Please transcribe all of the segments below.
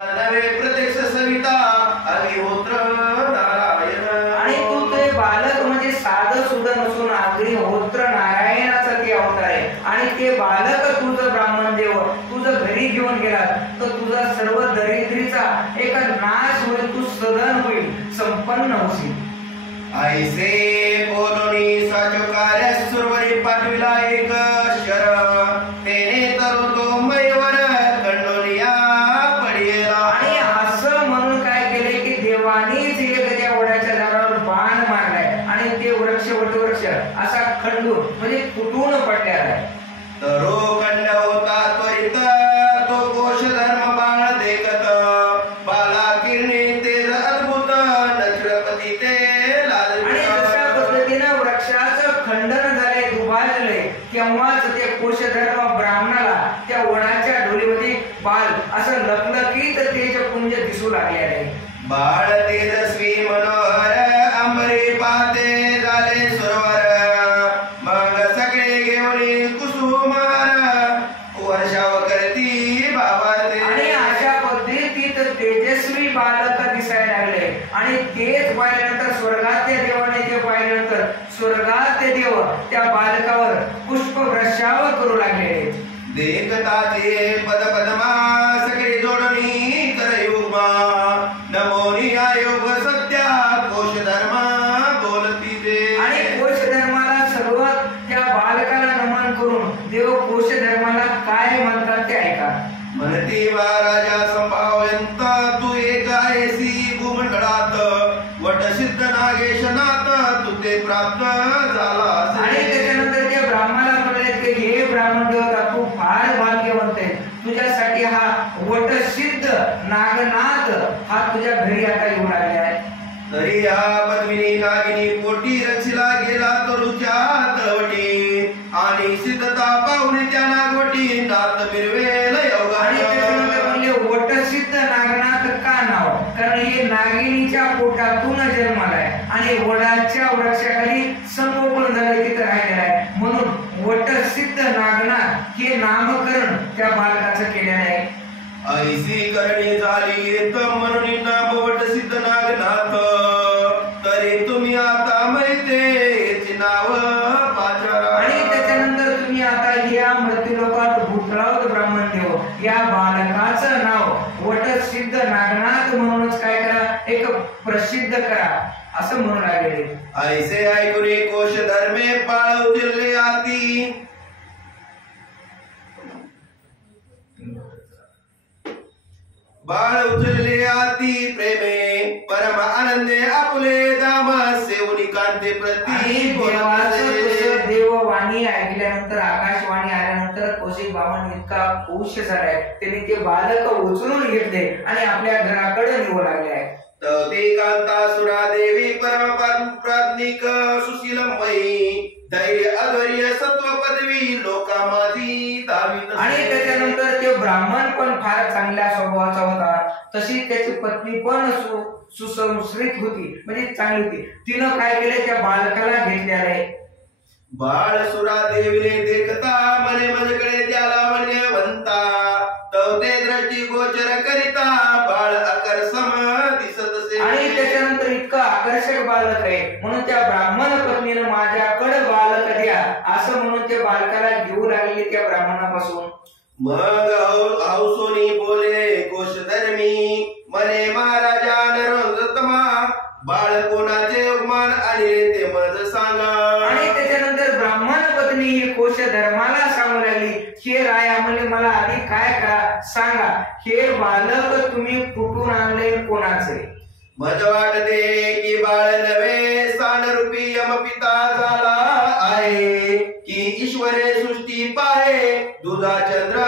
नवे प्रत्यक्ष सविता अग्निहोत्र नारायण। आणि तू ते बालक म्हणजे साधं सुद्धा नसून अग्निहोत्र नारायणाचा ते अवतार आहे। आणि ते बालक तुझं ब्राह्मण देव तुझं घरी घेऊन गेला तर तुझा सर्व दरिद्रीचा एक नाश होईल, तू सदन होईल, संपन्न होशील। ऐसे बोलूनी साचोकार्य सुरवरी पाठविला एक शर, तेने तरु तो मैवर खंडोनिया पडिला। आणि असं म्हणून काय केले की देवानीच एक त्या वडाच्या झाडावर बाण मारलाय आणि ते वृक्ष वटवृक्ष असा खंडून म्हणजे तुटून पडलेला आहे। तरो खंड होता त्वरित तो कोश धर्म बाण देखत, बाला किरणी तेज अद्भुत नक्षत्रपती ते आणि अशा पद्धतीने वृक्षाचं खंडन झाले, दुभाजले, तेव्हाच ते कोशधर्म ब्राह्मणाला त्या वनाच्या ढोलीमध्ये बाल असं लखलखीत तेजपुंज दिसू लागले आहे। बाळ तेजस्वी मनोहर अंबरी पाते झाले सरोवर, मग सगळे घेऊन कुसुमार वर्षाव करती बाबाते। आणि अशा पद्धतीत तेजस्वी बालक दिसायला लागले आणि तेच पाहिल्यानंतर स्वर्गात देवाने ते पाहिल्यानंतर स्वर्गात देव त्या बालकावर पुष्प वर्षाव करू लागले। देखताचे पद पद्मा सगळे जोडणी करयुग्मा, नमोनी आयोग सत्या कोश धर्मा बोलती दे। आणि कोश धर्माला सर्व त्या बालकाला नमन करून देव कोश धर्माला काय म्हणतात ते ऐका। म्हणती महाराजा संभावयंत तू एक आहेसी भूमंडळात, वटसिद्ध नागेशनाथ तू ते प्राप्त झाला। आणि त्याच्यानंतर ते ब्राह्मणाला म्हणाले की हे ब्राह्मण देवता तू फार भाग्यवंत आहे, तुझ्यासाठी हा वटसिद्ध नागनाथ हा तुझ्या घरी आता येऊ लागला आहे। तरी हा पद्मिनी नागिनी पोटी रचिला गेला तरुच्या तवटी, आणि सिद्धता पाहुणे त्या नागवटी नाथ मिरवेल योगा। आणि त्याच्यानंतर म्हणले वटसिद्ध नागनाथ का नाव, कारण हे नागिनीच्या पोटातून जन्माला आहे आणि वडाच्या वृक्षाखाली संगोपन झालं तिथं राहिलेलं आहे, म्हणून वटसिद्ध नागनाथ हे नामकरण त्या बालकाचं केलेलं आहे। ऐसी करणी झाली तर म्हणून नाम वटसिद्ध नागनाथ, तरी तुम्ही आता माहिती नाव पाचारा। आणि त्याच्यानंतर तुम्ही आता या मृत्यूलोकात भूतळावत ब्राह्मण देव या बालकाचं नाव वटसिद्ध नागनाथ म्हणूनच काय करा, एक प्रसिद्ध करा असं म्हणू लागले। ऐसे ऐकुनी कोश धर्मे पाळ उचलले आती, बाळ उचलले आती प्रेमे परम आनंदे आपुले दाम सेवनी कांते प्रती। देववाणी ऐकल्यानंतर आकाशवाणी आल्यानंतर कौशिक बामण इतका खुश झालाय, त्यांनी ते बालक उचलून घेतले आणि आपल्या घराकडे निघू लागले आहे। ते कांता सुरा देवी परम प्राज्ञिक सुशीलमयी, धैर्य अधैर्य सत्व पदवी लोकामाधी दावित। आणि त्याच्यानंतर ते ब्राह्मण पण फार चांगल्या स्वभावाचा होता, तशी त्याची पत्नी पण सुसंस्कृत होती म्हणजे चांगली होती। तिनं काय केले, त्या बालकाला घेतलेले। बाळ सुरा देवीने देखता मने माझ्याकडे त्याला म्हणता, तो ते दृष्टी गोचर करिता बाळ आकर्षम दिसत असे। आणि त्याच्यानंतर इतकं आकर्षक बालक आहे म्हणून त्या ब्राह्मण पत्नीने माझ्याकडे बालक द्या असं म्हणून ते बालकाला घेऊ लागले त्या ब्राह्मणापासून। मग हौसोनी बोले कोश धर्मी मने महाराजा नरोत्तमा, बाळ कोणाचे योगमान आणि ते मज सांगा। आणि त्याच्यानंतर ब्राह्मण पत्नी ही कोश धर्माला सांगू लागली, हे राया म्हणजे मला आधी काय करा सांगा, हे बालक तुम्ही कुठून आणले कोणाचे। मज वाटते की बाळ नवे सानरूपी यम पिता झाला आहे, की ईश्वरे सृष्टी पाहे दुधा चंद्र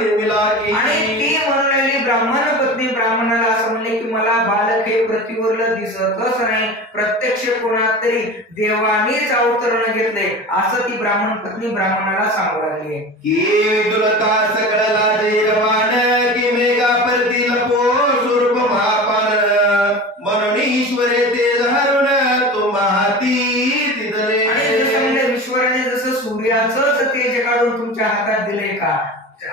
निर्मिला की। आणि ती म्हणून लागली ब्राह्मण पत्नी ब्राह्मणाला असं म्हणले की मला बालक हे पृथ्वीवरलं दिसतच नाही, प्रत्यक्ष कोणात तरी देवानीच अवतरण घेतले असं ती ब्राह्मण पत्नी ब्राह्मणाला सांगू लागली। की दुलता सकळला दैरवान की मेघा परती लपो स्वरूप महापान, म्हणून ईश्वरे तेज हरुण तुम्हा हाती दिदले। आणि जसं म्हणजे ईश्वराने जसं सूर्याचंच तेज काढून तुमच्या हातात दिले का,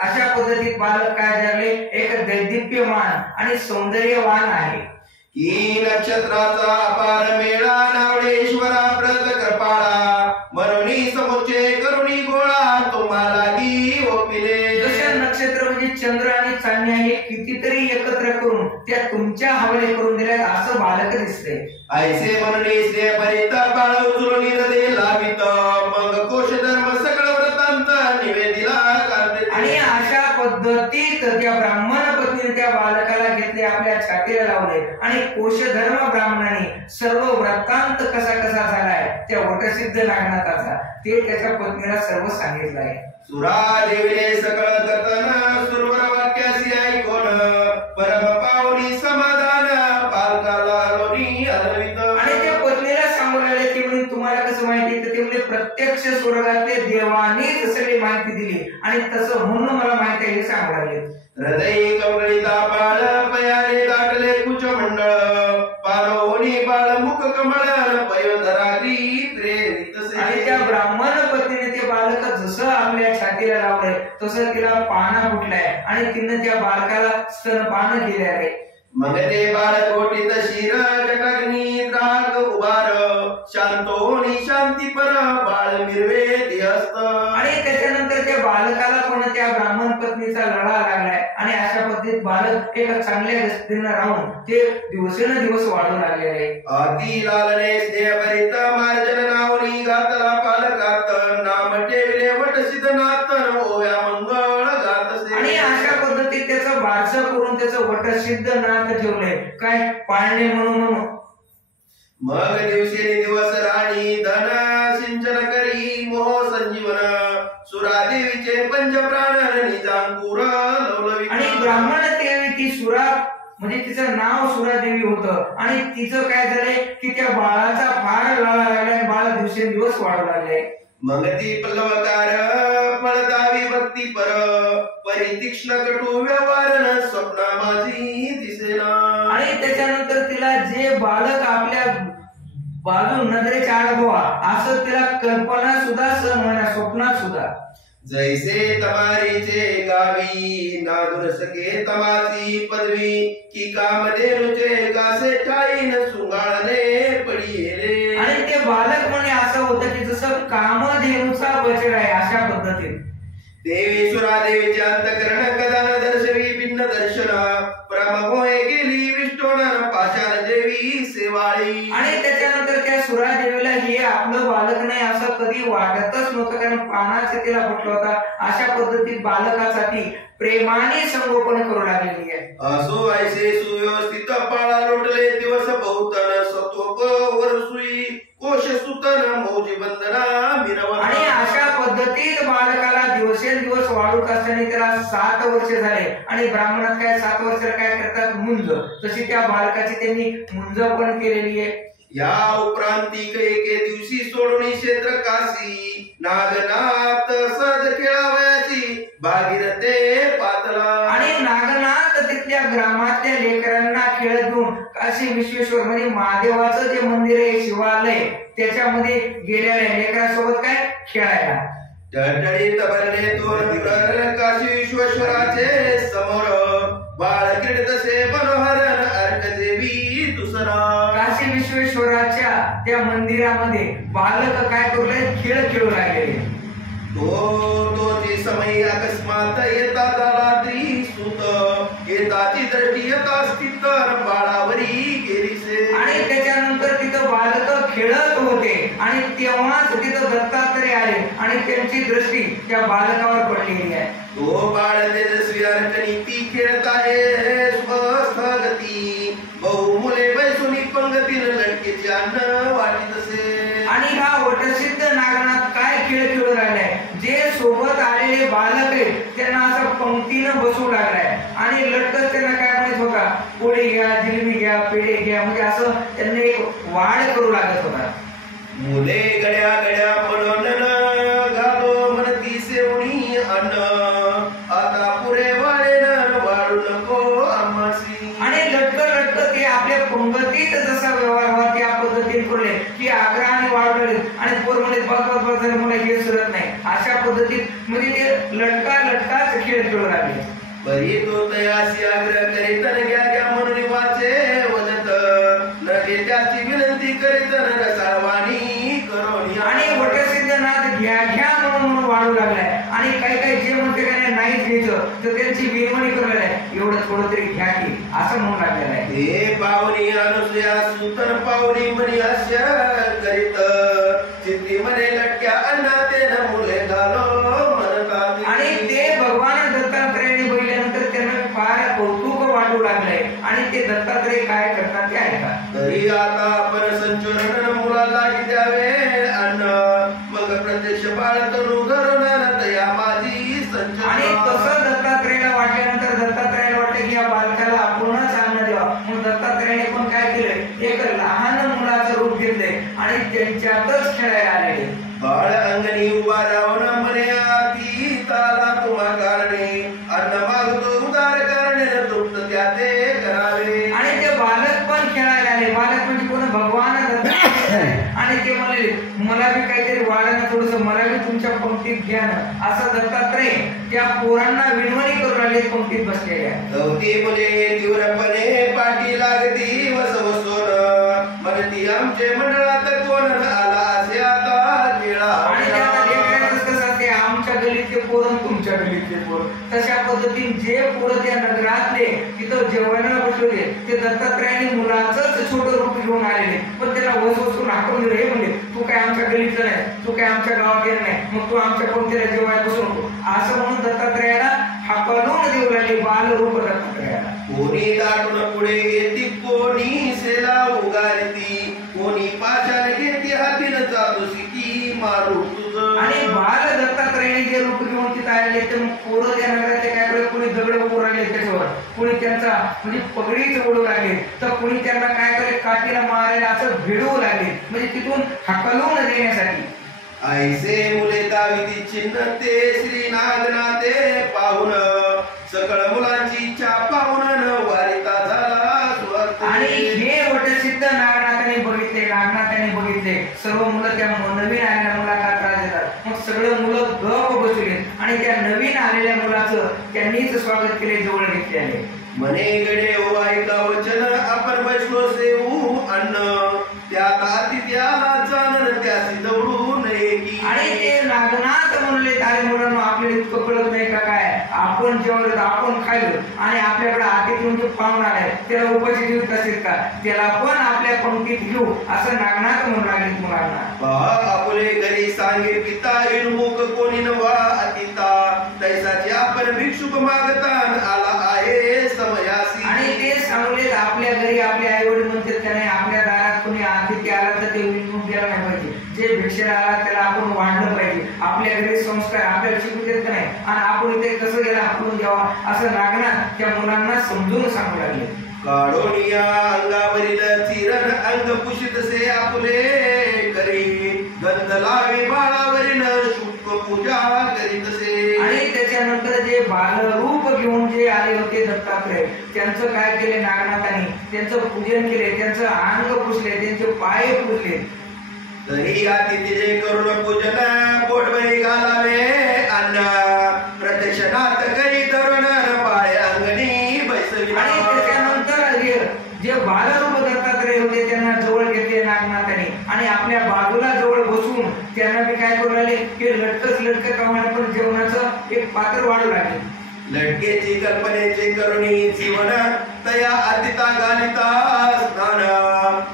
अशा पद्धतीत बालक काय झाले, एक दैदिप्य दीप्यमान आणि सौंदर्यवान आहे. की नक्षत्राचा अपार मेळा नावडेश्वरा व्रत कृपाळा म्हणून समुच्चय करुणी गोळा तुम्हाला की ओपिले. जसे नक्षत्र म्हणजे चंद्र आणि चांदणे हे कितीतरी एकत्र करून त्या तुमच्या हवाले करून दिल्यात असं बालक दिसते. ऐसे म्हणून श्रेय परिता बाळ उचलून हृदय लावित मग कोश धर्म सकळ व्रतांत निवेदिला करते. आणि अशा पद्धतीत त्या ब्राह्मण पत्नीने त्या बालकाला घेतले, आपल्या छातीला लावले आणि कोशधर्म ब्राह्मणाने सर्व वृत्तांत कसा कसा झालाय त्या वटसिद्ध नागनाथाचा ते त्याच्या पत्नीला सर्व सांगितलं आहे. सुरा देवीने सकळ कथन सुरवर वाक्यासी ऐकोन परम पावनी समाधान पालकाला लोणी अलवित. आणि त्या पत्नीला सांगू लागले की म्हणजे तुम्हाला कसं माहिती, तर ते म्हणजे प्रत्यक्ष स्वर्गातले देवानीच सगळी माहिती दिली आणि तसं म्हणून मला माहिती आहे हे सांगू लागले. हृदय कवळीता बाळ पयाने दाटले कुच मंडळ पारोणी बाळ मुख कमळ पयोधरागी प्रेरित से. आणि त्या ब्राह्मण पत्नीने ते बालक जसं आपल्या छातीला लावलंय तसं तिला पाना फुटलाय आणि तिने त्या बालकाला स्तनपान केले आहे. मग ते बाळ कोटीत शिर जटाग्नी राग उभार शांतोनी शांती पर बाळ मिरवे ध्यस्त. आणि त्याच्यानंतर त्या बालकाला पण त्या ब्राह्मण पत्नीचा लढा लागलाय आणि अशा पद्धतीत बालक एका चांगल्या गस्तीनं राहून ते दिवसेंदिवस वाढू लागले आहे. अति लालने स्नेहभरित मार्जन नावनी घातला पालकात नाम ठेवले वट सिद्धनाथ ओव्या मंगळ गातसे. आणि अशा पद्धतीत त्याचं बारसं करून त्याचं वटसिद्ध नाथ ठेवलंय काय पाळणे म्हणून. मग दिवसेंदिवस राणी धन सिंचन करी मोह संजीवन सुरादेवीचे पंचप्राण निजांकुर लवलवित. आणि ब्राह्मण देवी ती सुरा म्हणजे तिचं नाव सुरादेवी होतं आणि तिचं काय झालंय की त्या बाळाचा फार लढा लागलाय, बाळ दिवसेंदिवस वाढू लागले. मग ती पल्लवकार फळदावी भक्ती पर परितीक्ष्ण कटू व्यवहार स्वप्ना माझी दिसेना. आणि त्याच्यानंतर तिला जे बालक आपल्या बाजू नजरेच्या आड व्हावा असं तिला कल्पना सुद्धा सहन होण्या स्वप्नात सुद्धा. जैसे तमारीचे गावी नादुर सके तमाची पदवी की कामधेनुचे कासे ठाईन सुंगाळणे पडिले. आणि ते बालक म्हणे असं होतं की जसं कामधेनुचा बछड आहे अशा पद्धतीत. देवी सुरादेवीचे अंतकरण कदान दर्शवी भिन्न दर्शन प्रमोहे गेली विष्णोन पाषाण देवी सेवाळी. आणि त्याच्यानंतर त्या सुरादेवीला हे आपलं बालक नाही असं कधी वाटतच नव्हतं, कारण पानाचे तिला फुटला होता. अशा पद्धतीत बालकासाठी प्रेमाने संगोपन करू लागलेली आहे. असो ऐसे सुव्यवस्थित पाळा लोटले दिवस बहुतन सत्वप वरसुई कोश सुतन मौजी बंधना मिरवण. आणि अशा पद्धतीत बालकाला दिवसेंदिवस वाढत असताना त्याला 7 वर्ष झाले आणि ब्राह्मणात काय 7 वर्ष काय करतात मुंज, तशी त्या बालकाची त्यांनी मुंज पण केलेली आहे. या उपरांती एके दिवशी सोडून क्षेत्र काशी नागनाथ सहज खेळावयाची भागीरथे पातला. आणि नागनाथ तिथल्या ग्रामातल्या लेकरांना खेळत घेऊन काशी विश्वेश्वर म्हणजे महादेवाचं जे मंदिर आहे शिवालय त्याच्यामध्ये गेलेल्या लेकरांसोबत काय खेळायला. टळटळीत भरले दोन काशी विश्वेश्वराचे समोर बाळ क्रीडतसे मनोहर अर्क देवी दुसरा. काशी विश्वेश्वराच्या त्या मंदिरामध्ये बालक काय करू लागले, खेळ खेळू लागले. तो समय अकस्मात येता रात्री सुत येताची दृष्टी येता स्थित बाळावरी गेलीसे. आणि त्याच्यानंतर तिथं बालक खेळत होते आणि तेव्हाच तिथं दत्तात्रय आले आणि त्यांची दृष्टी त्या बालकावर पडलेली आहे. तो बाळ तेजस्वी अर्कनी ती खेळत आहे स्वस्थ गती बहु मुले बैसुनी पंगतीन लटकेचे अन्न वाटीत असे. आणि हा वटसिद्ध नागनाथ काय खेळ खेळू राहिलाय, जे सोबत आलेले बालक आहे त्यांना असं पंक्तीनं बसू लागलाय आणि लटकत त्यांना काय म्हणत होता, पोळी घ्या, जिलेबी घ्या, पेढे घ्या, म्हणजे असं त्यांनी एक वाढ करू लागत होता. मुले गड्या गड्या म्हणून घालो म्हणती सेवणी अन्न आता पुरे वाळेन वाळू नको आम्हासी. आणि लटकत लटकत ते आपल्या पंगतीत जसा व्यवहार व्हावा त्या पद्धतीने करले की आग्रहाने वाढवले आणि पोरमध्ये बघ मुलं हे सुरत नाही अशा पद्धतीत म्हणजे ते लटकाच खेळ खेळू लागले. परी तो तयासी आग्रह करीत घ्या घ्या म्हणून वाचे वदत न घेत्याची विनंती करीत रसाळवाणी करोनी. आणि वटसिद्धनाथ घ्या घ्या म्हणून वाढू लागलाय. आणि काही काही जे म्हणते काय नाहीच घ्यायचं तर त्यांची विरमणी करू आहे, एवढं थोडं तरी घ्या की असं म्हणून लागलेलं आहे. हे पावनी अनुसया सुतन पावनी म्हणी हास्य करीत चित्ती म्हणे लटक्या अन्न तेन मुले घालो म्हणतात. आणि ते भगवान दत्तात्रयाने बघितल्यानंतर त्यांना फार कौतुक वाटू लागलंय. आणि ते दत्तात्रय काय करतात ते ऐका. तरी आता आपण संचरण मुलाला द्यावे अन्न मग प्रत्यक्ष बाळ तनु धरून तया माझी संचरण. आणि तसं दत्तात्रयाला वाटल्यानंतर दत्तात्रयाला वाटलं की या बालकाला आपणच अन्न द्यावं. मग दत्तात्रयाने पण काय केलं, एक लहान मुलाचं रूप घेतलंय आणि त्यांच्यातच खेळायला आलेले. बाळ अंगणी उभा राहून म्हणे आती ताला तुम्हा कारणे अन्न मागतो उदार कारणे तृप्त त्याते करावे. आणि ते बालक पण खेळायला आले. बालक म्हणजे कोण, भगवान दत्तात्रय. आणि ते म्हणले मला बी काहीतरी वाढणं थोडस, मला बी तुमच्या पंक्तीत घ्या ना. असं दत्तात्रय त्या पोरांना विनवणी करून आले पंक्तीत बसलेल्या. चौथी मुले तीव्रपणे पाठी लागती वसवसोन म्हणती आमचे मंडळात कोण आला असे आता केळा. आणि त्याला लेकरांचं कसं असते, आमच्या गलीतले पोरं तुमच्या गलीतले पोरं, तशा पद्धतीने जे पोरं त्या नगरातले तिथं जेवणाला बसले ते दत्तात्रयाने मुलाचंच छोटं रूप घेऊन आलेले. पण त्याला वसवसून हाकून दिलं. हे म्हणजे तू काय आमच्या गलीतलं नाही, तू काय आमच्या गावात येत नाही, मग तू आमच्या पंक्तीला जेवायला बसू नको असं म्हणून दत्तात्रयाला हाकलून देऊ लागले बाल रूप दत्तात्रयाला. कोणी दाटून पुढे येती कोणी सेला उगारती कोणी पाशाने घेती हातीन जातो सिकी मारू तुझं. आणि बाल दत्तात्रयाने जे रूप घेऊन तिथे आलेले तर मग पोरं त्या नगरातले काय करत, कोणी दगड उभं राहिले त्याच्यावर, कोणी त्यांचा म्हणजे पगडीच ओढू लागले, तर कोणी त्यांना काय करे काठीला मारायला असं भिडवू लागले, म्हणजे तिथून हाकलून देण्यासाठी. ऐसे मुले दाविती चिन्ह ते श्री नागनाथे पाहून सकळ मुलांची इच्छा पाहून वारिता झाला स्वर्ग. आणि हे वटसिद्ध नागनाथाने बघितले, नागनाथाने बघितले. सर्व मुलं त्या नवीन आलेल्या मुलाला त्रास देतात. मग सगळं मुलं गप बसले आणि त्या नवीन आलेल्या मुलाचं त्यांनीच स्वागत केले, जवळ घेतले. म्हणे गडे ओ ऐका वचन आपण बसलो सेवू अन्न त्यात आतिथ्याला जाणन त्यासी दौडू नये की. आणि ते नागनाथ म्हणले तारे मुलांना आपल्याला इतकं कळत नाही का काय, आपण जेवढं आपण खायलो आणि आपल्याकडे आतिथ्य म्हणजे पाहुणा आहे त्याला उपाशी देऊत असेल का, त्याला पण आपल्या पंक्तीत घेऊ असं नागनाथ म्हणून लागले मुलांना. आपले घरी सांगे पिता इनमुख कोणी नवा अतिता तैसाचे आपण भिक्षुक मागतान आला आहे समयासी. आणि ते सांगले आपल्या घरी आपले आई वडील म्हणतात का नाही, आपल्या दारात कोणी आतिथ्य आला तर ते विनवून गेला नाही पाहिजे. जे भिक्षेला आला त्याला आपण वाढलं पाहिजे. आपल्या घरी संस्कार आपल्याला शिकू देत का नाही आणि आपण इथे कसं गेला आपण द्यावा असं नागनाथ त्या मुलांना समजून सांगू लागले. काढोनिया अंगावरील चिरण अंग पुषितसे आपले करी गंध लावे बाळावरील शुक पूजा करीतसे. आणि त्याच्यानंतर जे बालरूप घेऊन जे आले होते दत्तात्रय त्यांचं काय केले नागनाथाने, त्यांचं पूजन केले, त्यांचं अंग पुसले, त्यांचे पाय पुसले. तरी आतिथ्य करून पूजन पोटभरी घालावे अन्न प्रत्यक्ष नाथ करी तरुण पाय अंगणी बैसवी. आणि त्याच्यानंतर जे बालरूप दत्तात्रय होते त्यांना जवळ घेतले नागनाथाने आणि आपल्या बाजूला जवळ बसून त्यांना बी काय करू लागले की लटकत कामाला पण जेवणाचं एक पात्र वाढू लागले. लटकेची कल्पनेचे करुणी जीवन तया आदिता घालिता स्नान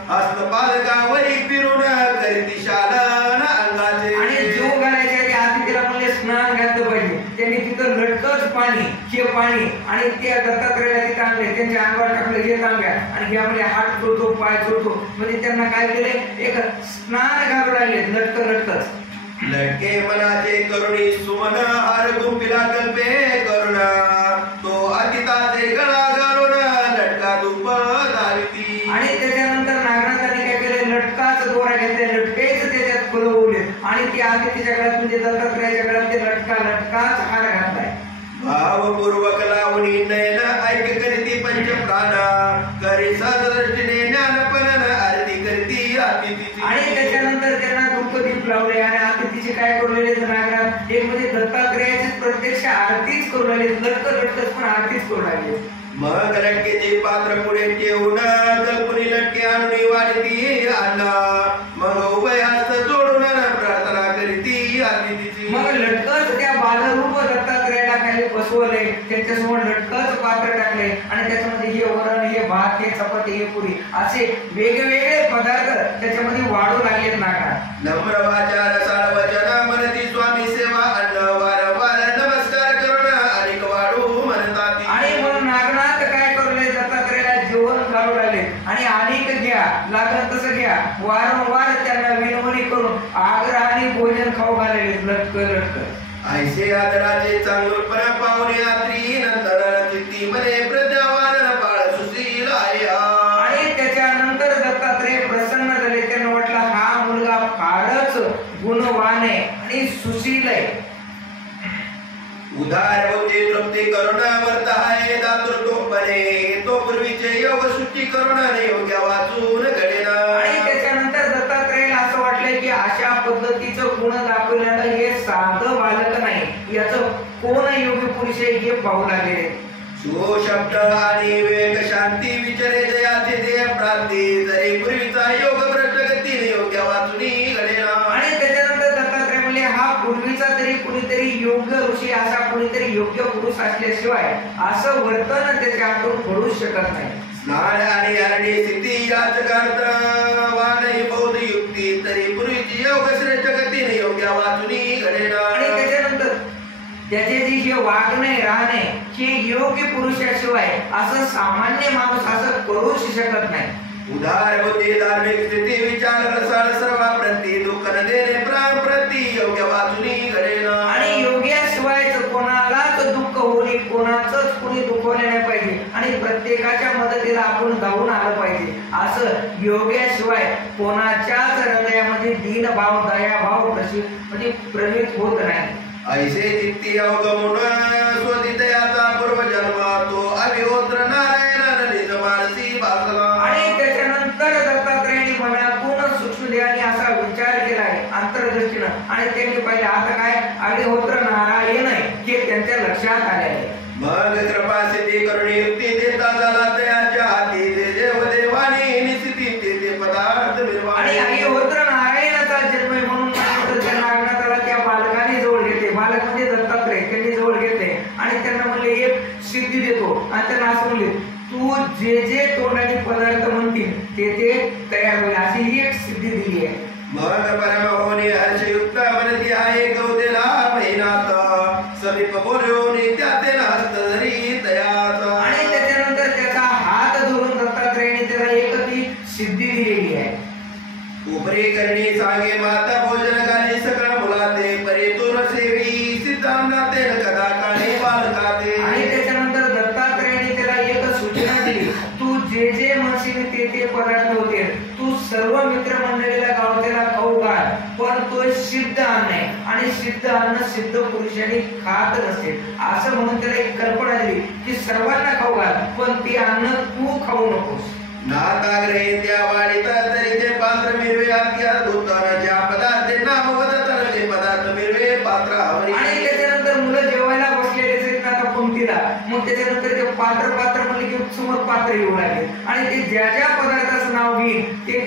हस्तपादकावरी फिरून करीती शालन अंगाचे. आणि जीव घालायच्या आधी तिला म्हणले स्नान घातलं पाहिजे. त्यांनी तिथं लटकच पाणी हे पाणी आणि त्या दत्तात्रयाला तिथं आणले, त्यांच्या अंगावर टाकले हे तांब्या आणि हे आपले हात चोळतो पाय चोळतो, म्हणजे त्यांना काय केले एक स्नान घालू लागले लटकच. लटके मनाचे करुणी सुमन हार गुंपिला कल्पे करुणा तो अतिताचे गळा घालून लटका धूप दाविती. आणि त्याच्यानंतर नागनाथाने काय केले लटकाच दोरा घेतले, लटकेच त्याच्यात फुलवले आणि ती आदितीच्या गळ्यात म्हणजे दत्तात्रयाच्या गळ्यात ते लटकाच हार घातलाय. भावपूर्वक लावणी नयन ऐक करीती पंच प्राण करी सदृष्टीने ज्ञानपणन आरती करती आतिथीची. आणि त्याच्यानंतर त्यांना धूपदीप लावले आणि आतिथीचे काय करू लागले नागनाथ, एक म्हणजे दत्तात्रयाची प्रत्यक्ष आरतीच करू लागले. लटकत बसून आरतीच करू लागले. मग लटकेचे पात्र पुढे ठेवून कल्पनी लटके आणून वाढती अन्न. मग उभय हात जोडून प्रार्थना करीती आरती तिची. मग लटकच त्या बालरूप दत्तात्रयाला खाली बसवले, त्याच्यासमोर लटकच पात्र टाकले आणि त्याच्यामध्ये हे वरण, हे भात, हे चपाती, हे पुरी असे वेगवेगळे पदार्थ त्याच्यामध्ये वाढू लागलेत नाका. नम्र वाचा रसाळ वचन म्हणती स्वामी सेवा अन्न वारंवार नमस्कार करून अनेक वाढू म्हणतात. आणि म्हणून नागनाथ काय करले, दत्तात्रयाला जेवण घालू लागले आणि अनेक घ्या, लागत तसं घ्या, वारंवार त्यांना विनवणी करून आग्रहाने भोजन खाऊ घालले. ऐसे आदराचे चांगुलपणा पाहुणे यात्री नंतर चित्ती मने प्रज्ञावान बाळ सुशील आहे. आणि त्याच्यानंतर दत्तात्रय प्रसन्न झाले. त्यांना वाटलं हा मुलगा फारच गुणवान आहे आणि सुशील आहे. उदार बुद्धी तृप्ती करुण वर्त आहे दातृत्वपणे तो पूर्वीचे योग सृष्टी करुण योग्य वाचून घडेना. आणि त्याच्यानंतर दत्तात्रयाला असं वाटलं की अशा पद्धतीचं गुण दाखवलेलं हे साधं बालक नाही, याचं कोण योगी पुरुष आहे हे पाहू लागले. शो शब्द आणि विवेक शांती विचारे जयाचे देह प्राप्ती जरी पूर्वीचा योग प्रगतीने योग्य वाचून घडेना. आणि त्याच्यानंतर दत्तात्रय म्हणले हा पूर्वीचा तरी कुणीतरी योग्य ऋषी, असा कुणीतरी योग्य पुरुष असल्याशिवाय असं वर्तन त्याच्या हातून घडूच शकत नाही. स्नान आणि हरणी स्थिती याच करत वानही बौद्ध युक्ती तरी पूर्वीची योग श्रेष्ठ गतीने योग्य वाचून घडेना. आणि त्याच्यानंतर त्याचे जे हे वागणे राहणे हे योग्य पुरुषाशिवाय असं सामान्य माणूस असं करूच शकत नाही. उदार बुद्धी धार्मिक स्थिती विचार रसाळ सर्व प्रती दुःख न देणे प्राण प्रती योग्य वाचून घडेना. आणि योग्याशिवाय कोणालाच दुःख होणे, कोणाचंच कोणी दुखवले नाही पाहिजे आणि प्रत्येकाच्या मदतीला आपण धावून आलं पाहिजे. असं योग्याशिवाय कोणाच्याच हृदयामध्ये दीनभाव, दयाभाव म्हणजे प्रमित होत नाही. ऐसे चित्ती अवगमून स्वदितयाचा पूर्वजन्म तो अभिहोत्र नारायण निज मानसी भासला. आणि त्याच्यानंतर दत्तात्रयाने मनातून सूक्ष्म ध्यानी असा विचार केलाय अंतर्दृष्टीनं आणि त्यांनी पहिले आता काय अग्निहोत्र नारायण आहे हे त्यांच्या लक्षात आले आहे. मग कृपा सिद्धी करुणी युक्ती देता झाला तयाच्या हाती जे देव देवानी निस्थिती ते पदार्थ निर्माण. आणि अग्निहोत्र नारायणाचा जन्म म्हणून त्या नागनाथाला त्या बालकाने जवळ घेतले. बालक म्हणजे दत्तात्रय, त्यांनी जवळ घेतले आणि त्यांना म्हणले एक सिद्धी देतो आणि त्यांना असं म्हणले तू जे जे तोंडाने पदार्थ म्हणतील ते ते तयार होईल अशी ही एक सिद्धी दिली आहे. मग परम होणे हर्षयुक्त म्हणती आहे गौदेला महिनात समीप बोलवून त्याते हस्त धरी तयाचा. आणि त्याच्यानंतर त्याचा हात धरून दत्तात्रयाने त्याला एक ती सिद्धी दिलेली आहे. उपरी करणी सांगे माता भोजन घाली सकळ मुलाते परितूर सेवी सिद्धांना ते कदा काळी बालकाते. आणि त्याच्यानंतर दत्तात्रयाने त्याला एक सूचना दिली तू जे जे म्हणशील ते ते पदार्थ होते तू सर्व मित्रमंडळीला गावतेला खाऊ घाल, पण तो सिद्ध अन्न आहे आणि सिद्ध अन्न सिद्ध पुरुषांनी खात नसते असं म्हणून त्याला एक कल्पना दिली की सर्वांना खाऊ घाल पण ते अन्न तू खाऊ नकोस. नाताग्रही त्या वाढीत तरी ते पात्र मिरवे आत्या धुतानाच्या पदार्थे नाम वदतानाचे पदार्थ मिरवे पात्र आवरी. आणि त्याच्यानंतर मुलं जेवायला बसलेले आहेत आता पंक्तीला, मग त्याच्यानंतर ते पात्र म्हणले की समोर पात्र येऊ लागले आणि ते ज्या ज्या पदार्थाचं नाव घेईल ते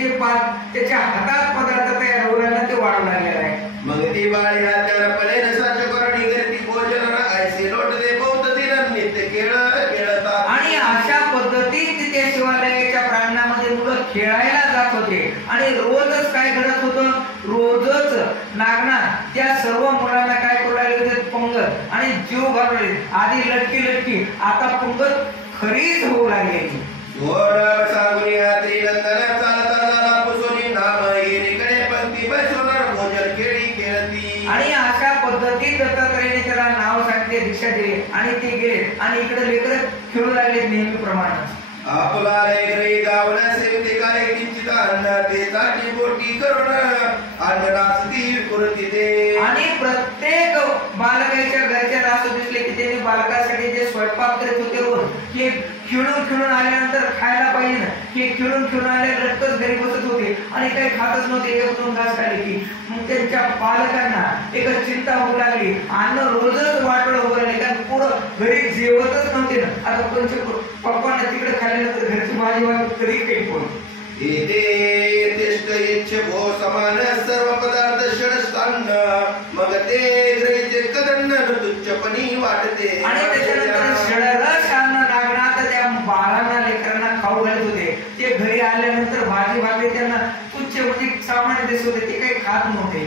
त्याच्या हातात पदार्थ तयार होऊ लागला ते वाढू लागलेला आहे. मग ती बाळी हात्याला पले रसाच्या करणी करती भोजन ऐसे लोट दे बौद्ध दिन नित्य खेळतात. आणि अशा पद्धतीत त्या शिवालयाच्या प्रांगणामध्ये मुलं खेळायला जात होते आणि रोजच काय घडत होतं, रोजच नागनाथ त्या सर्व मुलांना काय करू लागले होते पंगत आणि जीव घालवले. आधी लटकी आता पंगत खरीच होऊ लागली. सोड सांगून यात्री नंदन चालता झाला पुसोनी नाम हिरीकडे पंक्ती बसवणार भोजन खेळी खेळती. आणि अशा पद्धतीत दत्तात्रयाने त्याला नाव सांगितले, दीक्षा दिली आणि ते गेले आणि इकडे लेकर खेळू लागले नेहमीप्रमाणे. आपला लेकरी गावण सेवते काय किंचित अन्न ते साठी बोटी करून अन्नदासती कृती दे. आणि प्रत्येक बालकाच्या घरच्या असं दिसले की त्यांनी बालकासाठी जे स्वयंपाक करत होते रोज हे खेळून आल्यानंतर खायला पाहिजे ना, हे खेळून आले रक्तच घरी बसत होते आणि काही खातच नव्हते. एक दोन घास खाल्ले की मग त्यांच्या बालकांना एक चिंता होऊ लागली, अन्न रोजच वाटोळ होऊ लागले कारण पुढं घरी जेवतच नव्हते ना. आता कोणच्या पप्पांना तिकडे खाल्ल्यानंतर घरची भाजी वाट तरी काही कोण भो समान सर्व पदार्थ षडस्थान मग ते ग्रहीचे कदन्न तुच्छपणी वाटते. आणि त्याच्यानंतर षडरस अन्न नागनाथ त्या बाळांना लेकरांना खाऊ घालत होते. ते घरी आल्यानंतर भाजी भाकरी त्यांना तुच्छ म्हणजे सामान्य दिसत होते, ते काही खात नव्हते.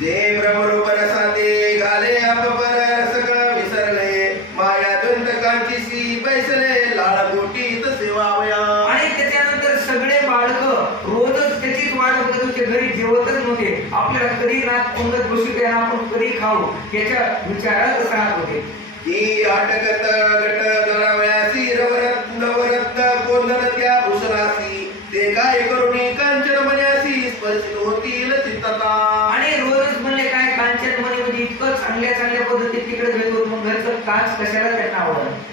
जे ब्रह्मरूप रसाते घाले अपपर सगळं विसरले माया दंतकांची सी बैसले लाळ गोटी सेवावया. आणि त्याच्यानंतर सगळे बाळक रोजच त्याचीच वाट बघत होते, घरी जेवतच नव्हते. आपल्याला कधी रात कोंडत बसू द्या, आपण कधी खाऊ याच्या विचारात राहत होते. की अटकत गट गणावयासी रवरत कोंदन त्या भूषणासी ते काय करुणी कांचन मण्यासी स्पर्शित होतील चित्तता. आणि रोज म्हणले काय कांचन मणी म्हणजे इतकं चांगल्या चांगल्या पद्धतीत तिकडे भेटतो, मग घरचं काच कशाला त्यांना आवडत.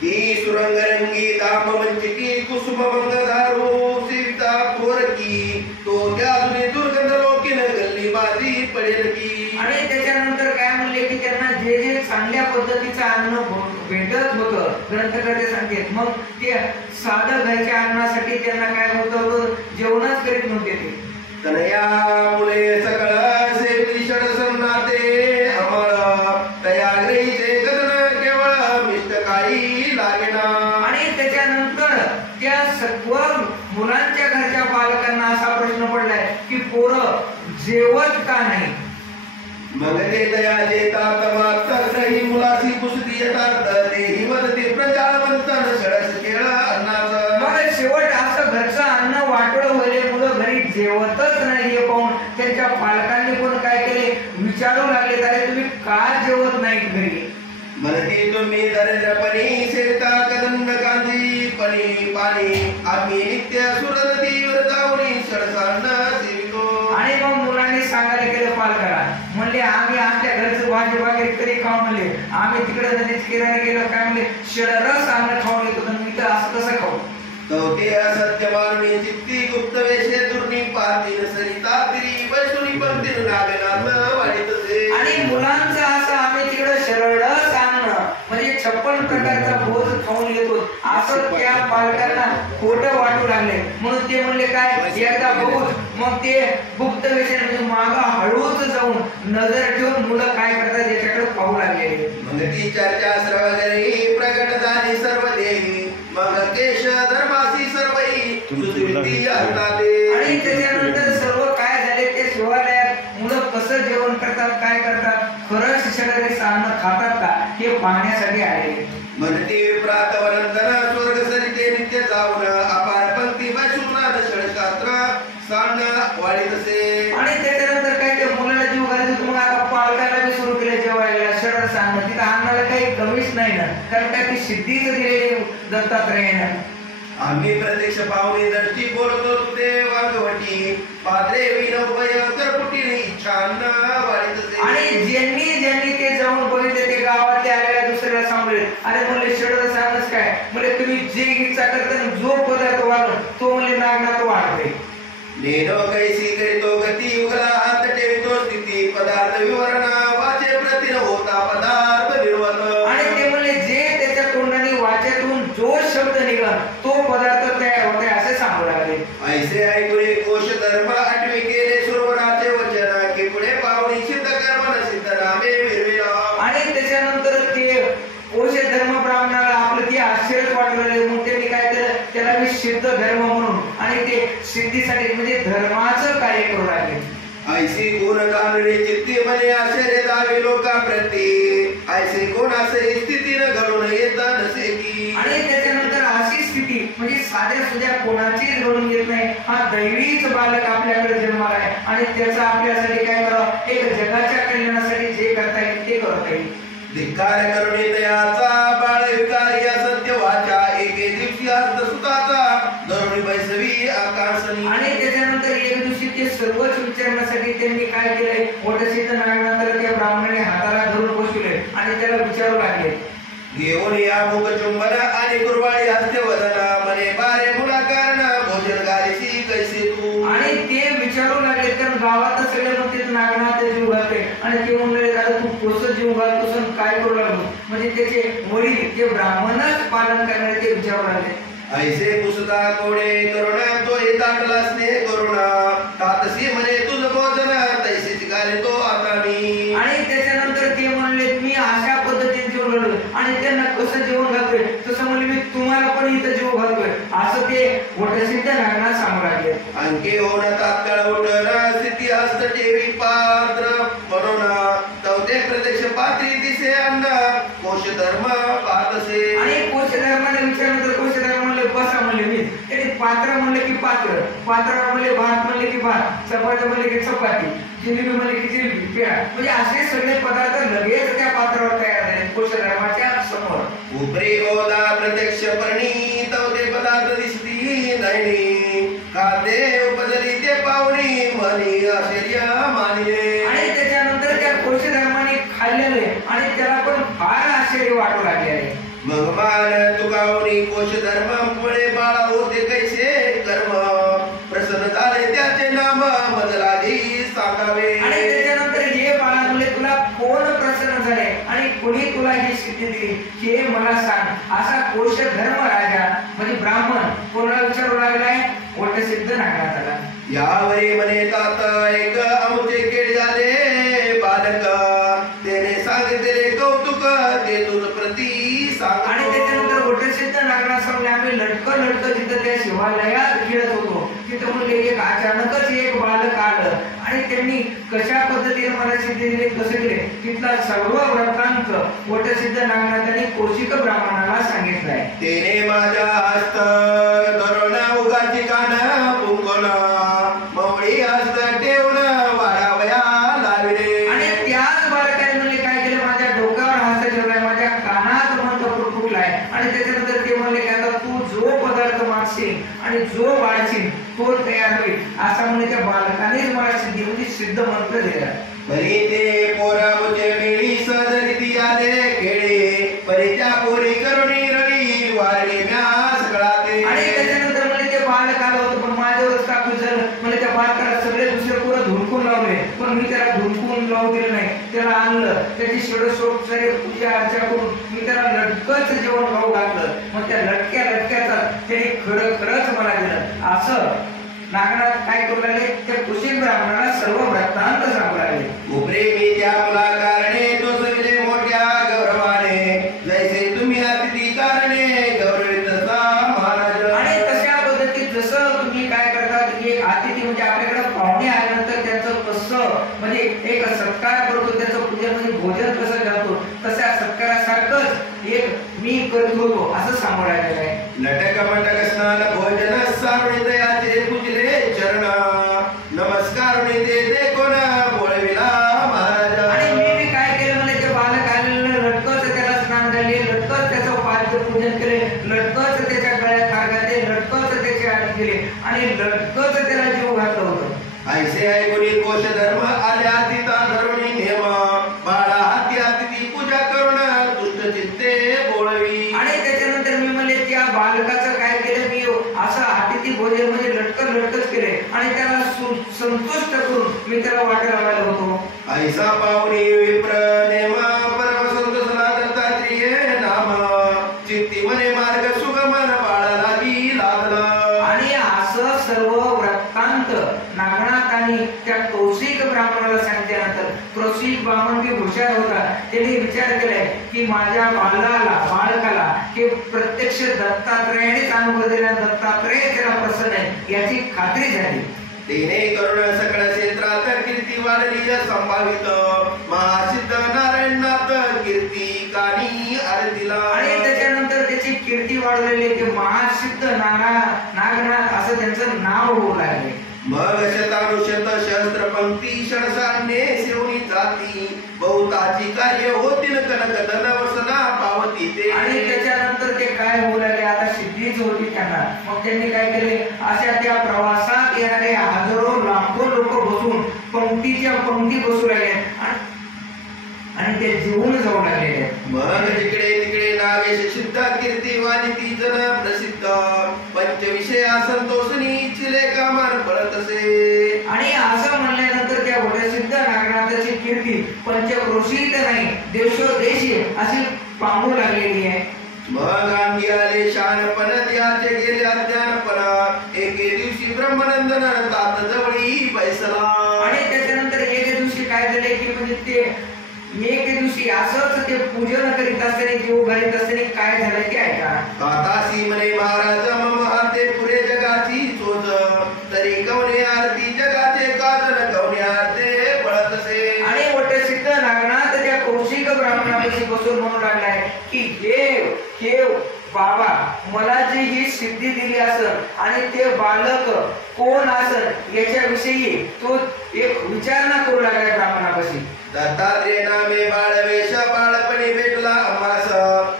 की सुरंगरंगी दाम मंचिकी कुसुम मंगधारू सीता थोरकी तो त्या जुने दुर्गंध लोकीन गल्ली माझी पडेल की. आणि त्याच्यानंतर काय म्हणले की त्यांना जे जे चांगल्या पद्धतीचं अन्न भेटत होतं ग्रंथकर्ते सांगतात, मग ते साधं घरच्या अन्नासाठी त्यांना काय होतं, जेवणच करीत नव्हते ते. तनया मुले सकळ सेवी षडसंनाते अमळ तया ग्रहीचे गदन केवळ मिष्ट काही लागेना. आणि त्याच्यानंतर त्या सर्व मुलांच्या घरच्या पालकांना असा प्रश्न पडलाय की पोरं जेवत का नाही. मग ते दयाचे तातमात ग्रही मुलासी कुसती येतात तेही मदती प्रजावंतन षडस केळ अन्नाचं. मग शेवट असं घरचं अन्न वाटोळं होईल, मुलं घरी जेवतच नाही हे पाहून त्यांच्या पालकांनी पण काय केले, विचारू लागले अरे तुम्ही का जेवत नाहीत घरी. म्हणती तुम्ही दरिद्रपणी सेविता कदंब कांदी पणी पाणी आम्ही नित्य सुरनदीवर जाऊनी षडसान्न सेवितो. आणि मग मुलांनी सांगायला गेलं पालकाला, म्हणले आम्ही आमच्या घरचं भाजी भाकरी कधी खाऊ, म्हणले आम्ही तिकडे नदीच किनारे गेलो काय, म्हणले षडरस अन्न खाऊन येतो, मी तर असं कसं खाऊ. ते असत्य मानवी चित्ती गुप्त वेशे दुर्नी पातील सरिता तिरी बैसुनी पंक्तीन नागनाथ वाढीतसे. आणि मुलांचं असं आम्ही तिकडे षडरस अन्न म्हणजे 56 प्रकारचा भोज खाऊन येतो असं त्या पालकांना खोटं वाटू लागले. म्हणून ते म्हणले काय एकदा बघूच. मग ते गुप्त वेशाने म्हणजे मागं हळूच जाऊन नजर ठेवून मुलं काय करतात याच्याकडे पाहू लागले. मग ती चर्चा सर्व घरी प्रगट झाली सर्व देही मग केश धर्मासी सर्वही सुधीर्ती अर्धाते. आणि त्याच्यानंतर सर्व काय झाले ते शिवालयात मुलं कसं जेवण करतात काय करतात, खरंच शरीराचे अन्न खातात का हे पाहण्यासाठी आले. म्हणती प्रातवनंतर स्वर्ग सरिते नित्य जाऊन अपार पंक्ती बैसुनाद षडशास्त्र सांड वाढीतसे. आणि त्याच्यानंतर काय ते मुलाला जीव घालायचं, मग आता पालकाला बी सुरू केलं जेवायला षड सांग. तिथं अन्नाला काही कमीच नाही ना, कारण काय ती सिद्धीच दिलेली दत्तात्रेयानं. आम्ही प्रत्यक्ष पाहुणे दृष्टी बोलतो ते वागवटी पात्रे विनोभय करपुटीने इच्छान्न वाढीतसे. आणि ज्यांनी ते जाऊन बघितले ते गावातले आलेल्या दुसऱ्याला सांगले, अरे म्हणले षड सांगच काय, म्हणजे तुम्ही जे इच्छा करता जो पदार्थ वाढ तो म्हणले नागनाथ वाढते. नेनो कैसी करीतो गती उगला हात ठेवितो स्थिती पदार्थ विवरण वाचे प्रतीन होता पदार्थ निर्वत. आणि ते म्हणले जे त्याच्या तोंडाने वाचेतून जो शब्द निघाला तो पदार्थ तयार होते असे सांगू लागले. ऐसे ऐकुने कोश धर्म आठवे केले सुरवराचे वचन की पुढे पाहुणी सिद्ध कर्म न सिद्ध नामे विरविला. आणि त्याच्यानंतर ते कोश धर्म ब्राह्मणाला आपलं ते आश्चर्यच वाटू लागले. मग त्यांनी काय केलं, त्याला मी सिद्ध धर्म म्हणून आणि ते सिद्धीसाठी म्हणजे धर्माचं कार्य करू लागले. ऐसी गुण जाणणे चित्ती मने आश्चर्य दावे लोका प्रती ऐसे कोण असे स्थितीनं घडून येत नसे की. आणि त्याच्यानंतर अशी स्थिती म्हणजे साध्या सुद्धा कोणाचीच घडून येत नाही. हा दैवीच बालक आपल्याकडे जन्माला आहे आणि त्याचा आपल्यासाठी काय करावं, एक जगाच्या कल्याणासाठी जे करता येईल ते करता येईल. धिक्कार करुणी तयाचा बाळ विकारी असत्य वाचा एके दिवशी हस्त सुताचा धरुणी बैसवी आकाशनी. आणि त्याच्यानंतर एक दिवशी ते सर्वच विचारण्यासाठी त्यांनी काय केलंय, मोठसिद्ध नागनाथाला त्या ब्राह्मणाने हाताला धरून बसवले आणि त्याला विचारू लागले, घेऊन या मुख चुंबन आणि गुरवाळी हस्ते वदन मने बारे मुला कारण भोजन गालीसी कैसे तू. आणि ते विचारू लागले कारण गावात सगळे म्हणते नागनाथ जीव घालते आणि ते म्हणले दादा तू कसं जीव घालतोस काय करू लागलो. म्हणजे त्याचे वडील ते ब्राह्मणच पालन करणारे ते विचारू लागले. ऐसे पुसता कोडे करुणा तो दाटला स्नेह करुणा तातसी म्हणे तुझ भोजन तैसेच गाले तो आता मी. आणि त्याच्यानंतर ते म्हणले मी अशा पद्धतीने जेवण घालतोय आणि त्यांना कसं जेवण घालतोय तसं म्हणले मी तुम्हाला पण इथं जेवण घालतोय असं ते वटसिद्ध नागनाथ सांगू लागले. अंके होण तात्काळ उठण स्थिती हस्त ठेवी पात्र म्हणून चौथे प्रत्यक्ष पात्री दिसे अन्न कोश धर्म पातसे. आणि कोश धर्माने विचारलं तर कोश धर्म म्हणले बसा म्हणले मी त्यांनी पात्र म्हणले की पात्र पात्राला म्हणले भात म्हणले की भात चपाती म्हणले की चपाती जिलेबी म्हणले की जिलेबी पेढा म्हणजे असे सगळे पदार्थ लगेच त्या पात्रावर तयार झाले कोश धर्माच्या समोर. उपरी बोला प्रत्यक्ष परणी तवते पदार्थ दिसती नाही खाते उपजली ते पाहुणी मनी आश्चर्य मानले. आणि त्याच्यानंतर त्या कोश धर्माने खाल्लेले आणि त्याला पण फार आश्चर्य वाटू लागले. मग मान तुकावणी कोश धर्म पुढे बाळा होते कैसे कर्म प्रसन्न झाले त्याचे नाम मज लागी सांगावे. आणि त्याच्यानंतर हे बाळा म्हणले तुला कोण प्रसन्न झाले आणि कोणी तुला ही सिद्धी दिली हे मला सांग. असा कोश धर्म राजा म्हणजे ब्राह्मण कोणाला विचारू लागलाय वटसिद्ध नागनाथाला. यावरी म्हणे तात एक आमचे केड झाले बालक त्याने सांगितले कौतुक ते तुझ प्रती सांग. आणि त्याच्यानंतर वटसिद्ध नागनाथ सांगले आम्ही लटक तिथं त्या शिवालयात खेळत होतो तिथं म्हणले एक अचानकच एक बालक आलं आणि त्यांनी कशा पद्धतीने मला सिद्धी दिली कसं दिले तिथला सर्व वृत्तांत वटसिद्ध नागनाथांनी कौशिक ब्राह्मणाला सांगितलंय. तेने माझ्या हस्त धरून उगाची कान पुंगोन मवळी हस्त ठेवून वाढावया लाविले. आणि त्याच बालकाने म्हणले काय केलं माझ्या डोक्यावर हस्त ठेवलाय माझ्या कानात मंत्र फुटलाय आणि त्याच्यानंतर ते म्हणले की आता तू जो पदार्थ मागशील आणि जो वाढशील तो तयार होईल असा म्हणजे त्या बालकानेच मला सिद्धी म्हणजे सिद्ध मंत्र दिला. परी ते पोरा मुझे मिळी सदरिती आले खेळे परी त्या पोरी करुणी रडी वारली म्या सगळा ते. आणि त्याच्यानंतर म्हणजे ते बालक आलं होतं पण माझ्यावरच काकू झालं म्हणजे त्या बालकाला सगळे दुसरे पोरं धुडकून लावले पण मी त्याला धुडकून लावू दिलं नाही. त्याला आणलं त्याची षडशोप सारे पूजा अर्चा करून मी त्याला लटकच जेवण खाऊ घातलं. मग त्या लटक्याचा त्याने खरंच मला दिलं असं नागनाथ काय करू लागले त्या कुशिक ब्राह्मणाला सर्व वृत्तांत सांगू लागले. उपरे मी त्या मुला कारणे तो सगळे मोठ्या गौरवाने जैसे तुम्ही अतिथी कारणे गौरवित महाराज. आणि तशा पद्धतीत जसं तुम्ही काय करतात एक अतिथी म्हणजे आपल्याकडे पाहुणे आल्यानंतर त्याचं कसं म्हणजे एक सत्कार करतो त्याचं पूजन म्हणजे भोजन कसं करतो तशा सत्कारासारखंच एक मी करत होतो असं सांगू लागलेलं आहे. नटक मटक स्नान भोजन सारुणी दयाचे पूजले चरण नमस्कार ते कोण बोलविला महाराज. आणि मी काय केलं म्हणजे ते बालक आलेलं लटकच त्याला स्नान घातले लटकच त्याचं पाद्य पूजन केले लटकच त्याच्या गळ्यात हार घातले लटकच त्याची आरती केली आणि लटकच त्याला जीव घातलं होतं. ऐसे ऐकुनी कोश धर्म आल्या तिथा धरुणी नेम बाळा हाती अतिथी पूजा करून तुष्ट चित्ते बोलवी. आणि त्याच्यानंतर मी म्हणले त्या बालकाचं काय केलं मी असं अतिथी भोजन म्हणजे लटकच केले आणि त्याला संतुष्ट करून मी त्याला वाटे लावायला होतो. ऐसा पाहुणी विप्र नेम परम संतोष दत्तात्रेय नाम चित्ती म्हणे मार्ग सुगमन बाळा लागी लागला. आणि असं सर्व वृत्तांत नागनाथांनी त्या कौशिक ब्राह्मणाला सांगितल्यानंतर कौशिक ब्राह्मण बी हुशार होता त्याने विचार केलाय की माझ्या बालकाला की प्रत्यक्ष दत्तात्रेयानेच अनुभव दिला दत्तात्रेय त्याला प्रसन्न आहे याची खात्री झाली. तेने करुण सकळ क्षेत्रात कीर्ती वाढली संभावित महासिद्ध नारायणनाथ कीर्ती कानी आरतीला. आणि त्याच्यानंतर त्याची कीर्ती वाढलेली की महासिद्ध नागनाथ असं त्यांचं नाव होऊ लागले. मग शतानुशत शस्त्र पंक्ती षडसान्ये सेवनी जाती बहुताची कार्य होतील कनक धन वसना पावती ते. आणि त्याच्यानंतर ते काय होऊ लागले आता सिद्धीच होती त्यांना. मग त्यांनी काय केले अशा त्या प्रवासात येणारे हजारो लाखो लोक बसून पंक्तीच्या पंक्ती बसू लागले आणि ते जीवन जाऊ लागले. मग तिकडे तिकडे नागेश सिद्ध कीर्ती वाणी जन प्रसिद्ध पंचविषय संतोषनी चिले कामान पळत असे. आणि असं म्हणल्यानंतर त्या वटसिद्ध नागनाथाची कीर्ती पंचक्रोशीत नाही देशोदेशी अशी पांगू लागलेली आहे. मग आणखी आले शहाणपण त्याचे गेले अज्ञानपण एके दिवशी ब्रह्मनंदन तात जवळी बैसला. आणि त्याच्यानंतर एक दिवशी काय झाले की म्हणजे ते एक दिवशी असंच ते पूजन करीत असताना देव घालीत असताना काय झालं ते ऐका. तातासी म्हणे महाराज मम हाते पुरे जगाची चोच तरी कवने आरती जगाचे काजल कवने आरते पळतसे. आणि वटसिद्ध नागनाथ त्या कौशिक ब्राह्मणापाशी बसून म्हणू लागलाय की हे बाबा मला जी ही सिद्धी दिली असेल आणि ते बालक कोण असेल याच्याविषयी तो एक विचारणा करू लागलाय ब्राह्मणापाशी. दत्तात्रेय नामे बाळवेश बाळपणी भेटला आम्हास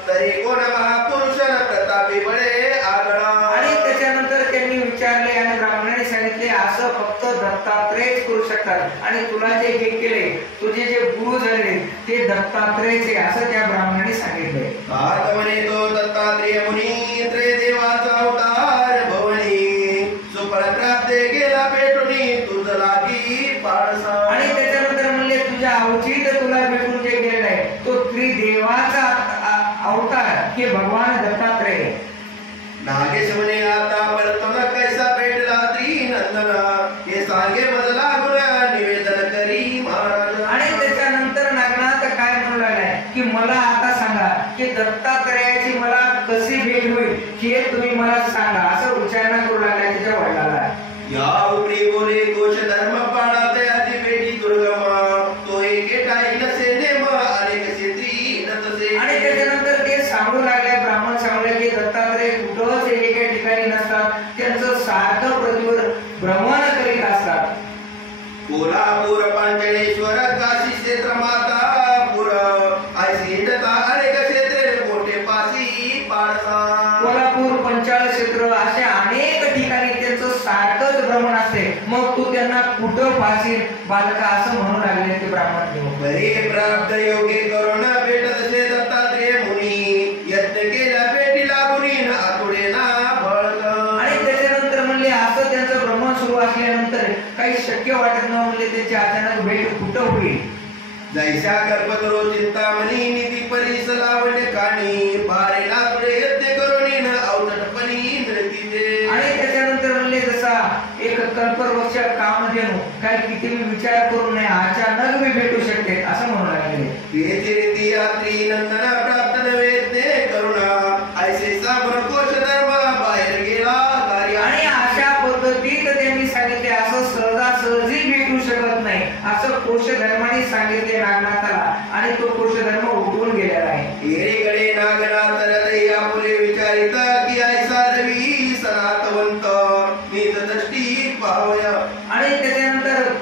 तरी कोण महापुरुषन प्रतापी बळे आगळा. आणि त्याच्यानंतर त्यांनी विचारले आणि ब्राह्मणाने सांगितले असं फक्त दत्तात्रेयच करू शकतात आणि तुला जे हे केले तुझे जे गुरु झाले ते दत्तात्रेयचे असं त्या ब्राह्मणाने सांगितले. म्हणे तो दत्तात्रेय मुनी देवाचा अवतार भवनी सुफळ प्राप्त गेला भेटूनी तुझ लागी पाडसा. आणि त्याच्यानंतर म्हणले तुझ्या अवचित तुला भेटून जे गेलाय तो त्रिदेवाचा अवतार हे भगवान दत्तात्रेय. नागेश म्हणे आता वर्तन कैसा भेटला त्रिनंदन हे सांगे बदला गुण निवेदन करी महाराज. आणि त्याच्यानंतर नागनाथ काय म्हणू लागलाय की मला आता सांगा की दत्तात्रेयाची मला कशी भेट होईल हे तुम्ही मला सांगा असं विचारणा करू लागलाय त्याच्या वडिलाला. या उपरी बोले कोश धर्म पाळा तयाची भेटी दुर्गम तो एके ठाई नसे नेम अनेक क्षेत्री नतसे. आणि त्याच्यानंतर ते सांगू लागले ब्राह्मण सांगले की दत्तात्रेय कुठंच एका ठिकाणी नसतात त्यांचं सारखं पृथ्वीवर भ्रमण करीत असतात. कोल्हापूर पांचळेश्वर काशी क्षेत्र मातापूर ऐशी हिंडता अनेक क्षेत्रे मोठे पासी पाडसा. कोल्हापूर पंचाळ क्षेत्र असे अनेक ठिकाणी त्यांचं सारखंच भ्रमण असते. मग तू त्यांना कुठं पाहशील बालका असं म्हणू लागले ते ब्राह्मण. बरे प्राप्त योगे करून भेटतसे दत्तात्रेय मुनी यत्न केला भेटीला मुनीन आतुडे ना बळक. आणि त्याच्यानंतर म्हणले असं त्यांचं भ्रमण सुरू असल्यानंतर काही शक्य वाटत न म्हणले त्याची अचानक भेट कुठं होईल. जैसा कल्पतरो चिंतामणी निधी परीस लावणे काणी बारे नातुडे यत्न करून अवतटपणी नृतीचे. आणि त्याच्यानंतर म्हणले जसा एक कल्पवृक्ष कामधेनू काय किती विचार करू नये अचानक मी भेटू शकते असं म्हणू लागले. यात्री नंदन प्राप्त नव्हे ते करुणा ऐसे साबर कोश धर्म बाहेर गेला कार्य. आणि अशा पद्धतीत त्यांनी सांगितले असं सहजासहजी भेटू शकत नाही असं कोश धर्माने सांगितले नागनाथाला आणि तो कोश धर्म उठून गेलेला आहे. येरीकडे नागनाथ हृदया फुले विचारित की ऐसा रवी सनातवंत नीत दृष्टी पाहूया. आणि त्याच्यानंतर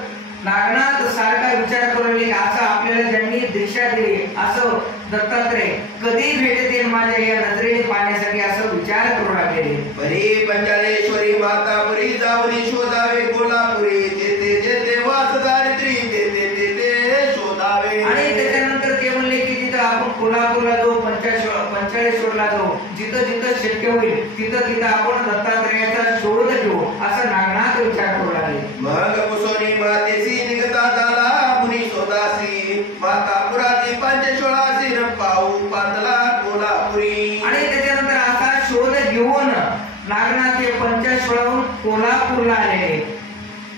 नागनाथ सारखा विचार करू लागले असं आपल्याला ज्यांनी दीक्षा दिली असं दत्तात्रेय कधी भेटतील माझ्या या नजरेने पाहण्यासाठी असं विचार करू लागले. बरी पंचाळेश्वरी मातापुरी जावरी शोधावे कोल्हापुरी जेते जेते वास दारिद्री जेते जेते शोधावे. आणि त्याच्यानंतर ते म्हणले की तिथं आपण कोल्हापूरला जाऊ पंचाळेश्वरला जाऊ जिथं जिथं शक्य होईल तिथं तिथं आपण दत्तात्रेयाचा शोध घेऊ असं नागनाथ विचार करू लागले. मग कुसोनी मातेसी निघता झाला मुनी शोधासी मातापुराची पंचशोळासी पाहू पातला कोल्हापुरी. आणि त्याच्यानंतर असा शोध घेऊन नागनाथ हे पंचशोळाहून कोल्हापूरला आले.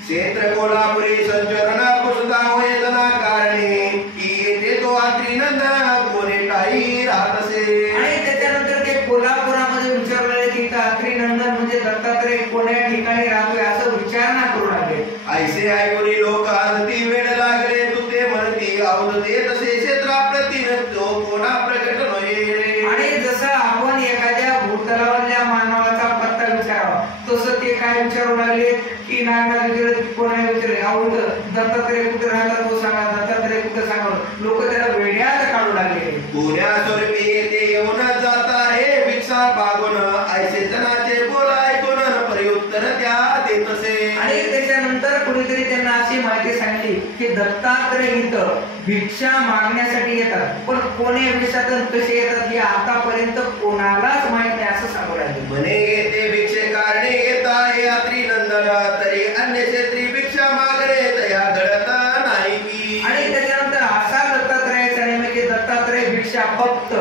क्षेत्र कोल्हापुरी संचरण पुसदा वेदना कारणे की येथे तो त्रिनंदन कोणे टाई राहतसे. आणि त्याच्यानंतर ते कोल्हापुरामध्ये विचारले की त्रिनंदन म्हणजे दत्तात्रेय कोण्या ठिकाणी राहतोय असं विचारणा करू लागले. ऐसे ऐकुनी लोक आरती वेळ लागले तू ते म्हणती आवडते तसे क्षेत्रा प्रतीन तो कोणा प्रकट होईल. आणि जसं आपण एखाद्या भूतलावरल्या मानवाचा पत्ता विचारावा तसं ते काय विचारू लागले की नागनाथ विचारत कोणाला विचारले आवडतं दत्तात्रेय कुठे राहतात तो सांगा दत्तात्रेय कुठे सांगा. लोक त्याला वेड्यात काढू लागले. पुण्या स्वरूपी येथे येऊन जात आहे भिक्षा मागून ऐसे जनाचे बोल ऐकून प्रत्युत्तर त्या देतसे. आणि त्याच्यानंतर कुणीतरी त्यांना अशी माहिती सांगितली की दत्तात्रेय इथं भिक्षा मागण्यासाठी येतात पण कोण्या विषयातून कसे येतात हे आतापर्यंत कोणालाच माहित नाही असं सांगू लागले. म्हणे येते भिक्षे कारणे येता हे त्रिनंदन तरी अन्य क्षेत्री भिक्षा मागणे तया घडत नाही. आणि त्याच्यानंतर असा दत्तात्रेयाचा नेम की दत्तात्रेय भिक्षा फक्त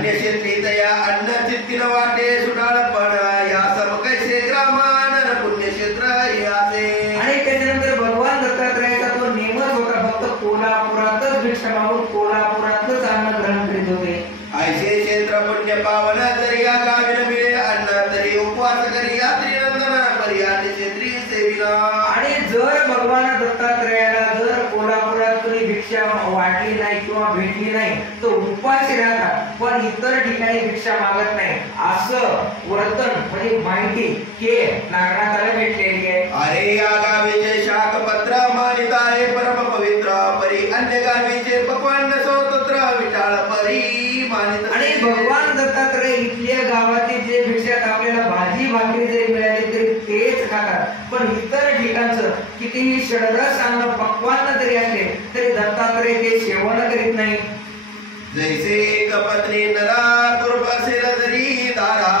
अन्य क्षेत्री तया अन्न चित्तीन वाटे सुटाळ पण या सम कैसे ग्रामान पुण्यक्षेत्र याचे. आणि त्याच्यानंतर भगवान दत्तात्रयाचा तो नेमच होता, फक्त कोल्हापुरातच भिक्षा मागून कोल्हापुरातच अन्न ग्रहण करीत होते. ऐसे क्षेत्र पुण्य पावन तरी या गावी नव्हे अन्न तरी उपवास करी यात्री नंदन पर्याय क्षेत्री सेविला. आणि जर भगवान दत्तात्रयाला जर कोल्हापुरात कोणी भिक्षा वाटली नाही किंवा भेटली नाही तर उपाशी राहतात, पण इतर ठिकाणी भिक्षा मागत नाही असं वर्तन म्हणजे माहिती हे नागनाथाला भेटलेली आहे. अरे या गावीचे शाकपत्र मानित आहे परम पवित्र परी अन्य गावीचे पक्वान्न स्वतंत्र विटाळ परी मानित. आणि भगवान दत्तात्रय इथल्या गावातील जे भिक्षात आपल्याला भाजी भाकरी जरी मिळाली तरी तेच खातात, पण इतर ठिकाणचं कितीही षडरस अन्न पक्वान्न जरी असले तरी दत्तात्रय ते सेवन करीत नाही. जैसे एक पत्नी नरा दुर्भ असेल जरी दारा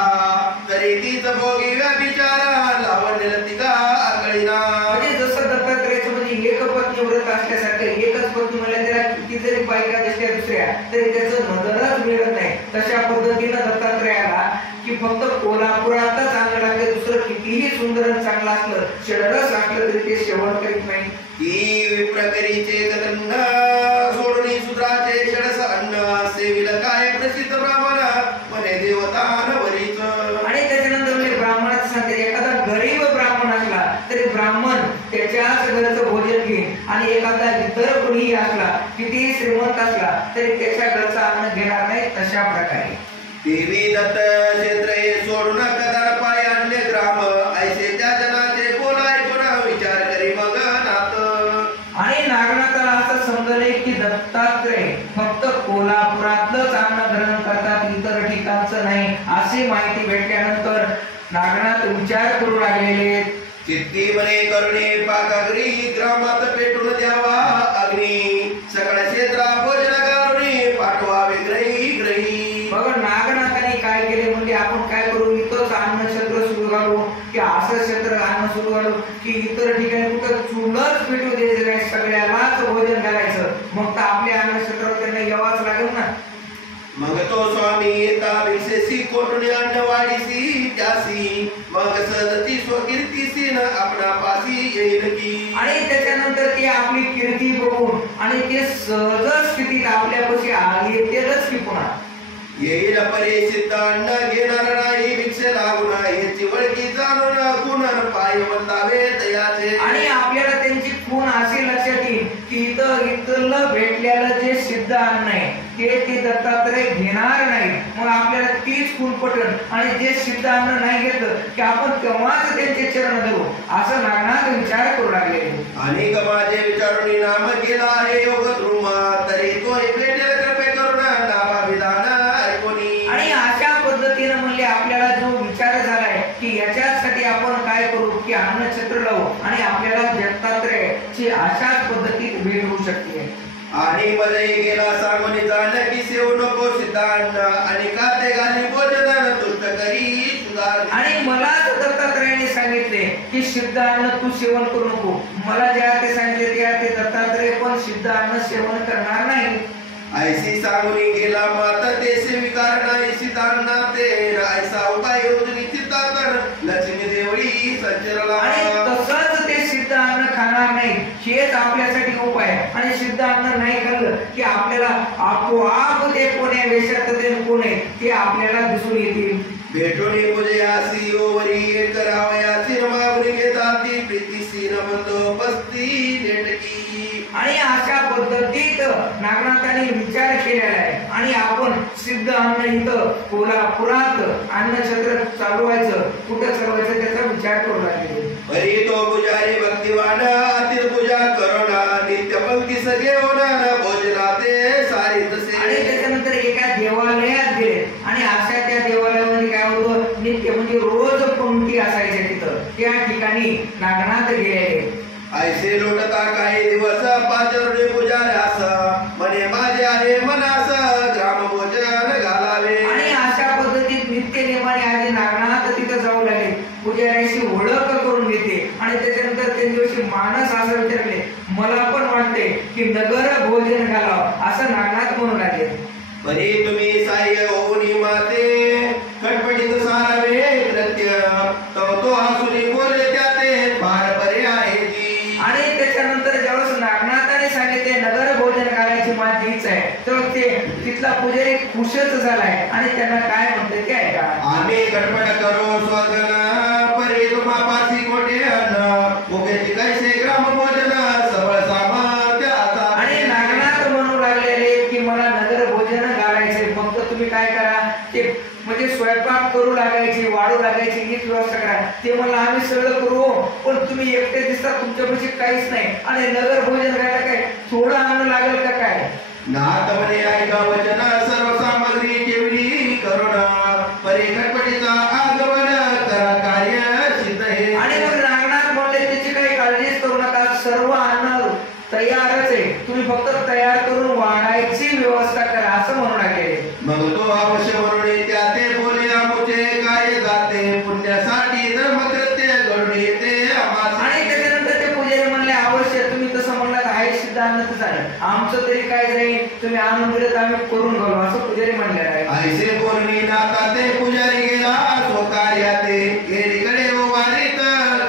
तरी तीच भोगी व्यभिचारा लावण्य लतिका आकळीना. म्हणजे जसं दत्तात्रयाचं म्हणजे एक पत्नी व्रत असल्यासारखं, एकच पत्नी म्हणल्या त्याला किती जरी बायका दिसल्या दुसऱ्या तरी त्याचं नजरच मिळत नाही. तशा पद्धतीनं दत्तात्रयाला की फक्त कोल्हापुरातच चांगलं लागतं, दुसरं कितीही सुंदर चांगलं असलं षडरस असलं तरी ते सेवन करीत नाही. की विप्रकरीचे गदन्न सोडून सुद्राचे षडस अन्न सेविल काय प्रसिद्ध ब्राह्मण मने देवतान वरीच. आणि त्याच्यानंतर म्हणजे ब्राह्मणाचं सांगते एखादा गरीब ब्राह्मण असला तरी ब्राह्मण त्याच्याच घरचं भोजन घेईन, आणि एखादा इतर कोणीही असला कितीही श्रीमंत असला तरी त्याच्या घरचं अन्न घेणार नाही. तशा प्रकारे देवी दत्त क्षेत्र हे सोडून कदार पाय आणले ग्राम ऐसे त्या जनाचे बोलाय कोणा विचार करी मग नाथ. आणि नागनाथाला असं समजले की दत्तात्रय फक्त कोल्हापुरातलंच अन्न ग्रहण करतात, इतर ठिकाणचं नाही अशी माहिती भेटल्यानंतर नागनाथ विचार करू लागलेले. चित्ती मने करुणे पाकाग्री ग्रामात पेटून द्यावा अग्नी सगळ्या क्षेत्रा भोजन करुणी पाठवावे ग्रही ग्रही. बघा नागनाथाने काय केले म्हणजे आपण काय करू, इथंच अन्न क्षेत्र सुरू घालू की असं क्षेत्र अन्न सुरू घालू की इतर ठिकाणी कुठं चुलच पेटू द्यायचं नाही, सगळ्यालाच भोजन घालायचं, मग तर आपल्या अन्न क्षेत्रावर त्यांना यावाच लागेल ना. मग तो स्वामी येता विशेषी कोटून अन्न वाढीसी त्यासी मग सदती स्वकीर्तीसी न आपणा पासी येईल की. आणि त्याच्यानंतर ते आपली कीर्ती बघून आणि ते सहज स्थितीत आपल्यापाशी येतेच की पुन्हा येईल परिसिद्ध अन्न घेणार नाही भिक्षे लागून याची वळकी जाणून गुण पाय वंदावे तयाचे. आणि आपल्याला त्यांची खूण अशी लक्षात येईल की इथलं भेटलेलं जे सिद्ध अन्न आहे ते दत्तात्रय घेणार नाही, मग आपल्याला तीच खूण पटल, आणि जे सिद्ध अन्न नाही घेतलं की आपण केव्हाच त्यांचे चरण धरू असं नागनाथ विचार करू लागले. आणि माझे विचारून नाम केला आहे योग ध्रुमा तरी तो भेटेल कृपे करून नामा विधान ऐकोनी. आणि अशा पद्धतीने म्हणले आपल्याला जो विचार झालाय की याच्यासाठी आपण काय करू की अन्नछत्र लावू आणि आपल्याला दत्तात्रयाची अशाच पद्धतीत भेट होऊ शकते. आणि मध्ये गेला सांगून जाणं की सेवू नको सिद्धांत आणि काते घाली भोजन तुष्ट करी सुधार. आणि मला दत्तात्रयाने सांगितले की सिद्ध अन्न तू सेवन करू नको, मला ज्या ते सांगितले त्या ते दत्तात्रय पण सिद्ध अन्न सेवन करणार नाही. ऐसी सांगून गेला माता ते स्वीकार नाही सिद्धांना ते ऐसा उपाय योजनी चित्तात लक्ष्मी देवळी संचरला. आणि तसंच ते सिद्ध अन्न खाणार नाही हेच आपल्यासाठी उपाय, आणि सिद्ध अन्न नाही खाल्लं की आपल्याला आपोआप ते कोण्या वेशात ते कोण आहे ते आपल्याला दिसून येतील. भेटून पूजयासी ओवरी करावयासी मागणी घेतात ती प्रीतीसी बंदोबस्ती नेटकी. आणि अशा पद्धतीत नागनाथाने विचार केलेला आहे, आणि आपण सिद्ध अन्न इथं कोल्हापुरात अन्नछत्र चालवायचं कुठं चालवायचं त्याचा विचार करू लागले. परी तो पुजारी भक्तिवान अति पूजा करोना नित्य पंक्ती सगळे होणार भोजनाते सारी तसे. आणि त्याच्यानंतर एका देवालयात गेले, आणि अशा त्या देवालयामध्ये काय होतं नित्य म्हणजे रोज पंक्ती असायच्या तिथं, त्या ठिकाणी नागनाथ गेलेले. ऐसे लोटता काही दिवस पाचरुणे पुजाऱ्यास म्हणे माझे आहे मनास ग्राम भोजन घालावे. आणि अशा पद्धतीत नित्य नेमाने आधी नागनाथ तिथं जाऊ लागले, पुजाऱ्याशी ओळख करून घेते, आणि त्याच्यानंतर त्यांच्याविषयी मानस असं विचारले मला पण वाटते की नगर भोजन घालावं असं नागनाथ म्हणू लागले. परी तुम्ही तुम्ही साह्य होऊनी माते खटपटीत सारावे कृत्य तो हसुनी बोले त्याते फार बरे आहे ती. आणि त्याच्यानंतर ज्यावेळेस नागनाथाने सांगितले नगर भोजन करायची माझी इच्छा आहे, तर ते तिथला पुजारी खुशच झालाय आणि त्यांना काय म्हणते ते ऐका. आम्ही खटपट करू स्वगन परी तुम्हापासी कोटे अन्न उगेची कैसे ग्राम भोजन सबळ सामर्थ्य आता. आणि नागनाथ म्हणू लागलेले की मला नगर भोजन घालायचे, फक्त तुम्ही काय करा ते म्हणजे स्वयंपाक करू लागायची, वाढू लागायची हीच व्यवस्था करा. ते म्हणलं आम्ही सगळं करू, पण तुम्ही एकटे दिसता, तुमच्यापाशी काहीच नाही आणि नगर भोजन करायला काय थोडं आणू लागेल का काय. नाथ म्हणे ऐका वचन सर्व सामग्री ठेवली करुण परी खटपटीचा आगमन करा कार्य सिद्ध हे. आणि मग नागनाथ म्हणले त्याची काही काळजीच करू नका, सर्व अन्न तयारच आहे, तुम्ही फक्त तयार करून वाढायची व्यवस्था करा असं म्हणू लागले. मग तो अवश्य म्हणून त्या ते बोले आमुचे काय जाते पुण्यासाठी धर्मकृत्य घडून येते आम्हास. आणि त्याच्यानंतर ते पुजारी म्हणले अवश्य तुम्ही तसं म्हणलात आहे सिद्धांत झालं, आमचं तरी काय जाईल, तुम्ही आणून दिलं तर आम्ही करून घालू असं पुजारी म्हणले आहे. ऐसे बोलणी नाता ते पुजारी गेला स्वकार्याते गेलीकडे वारीत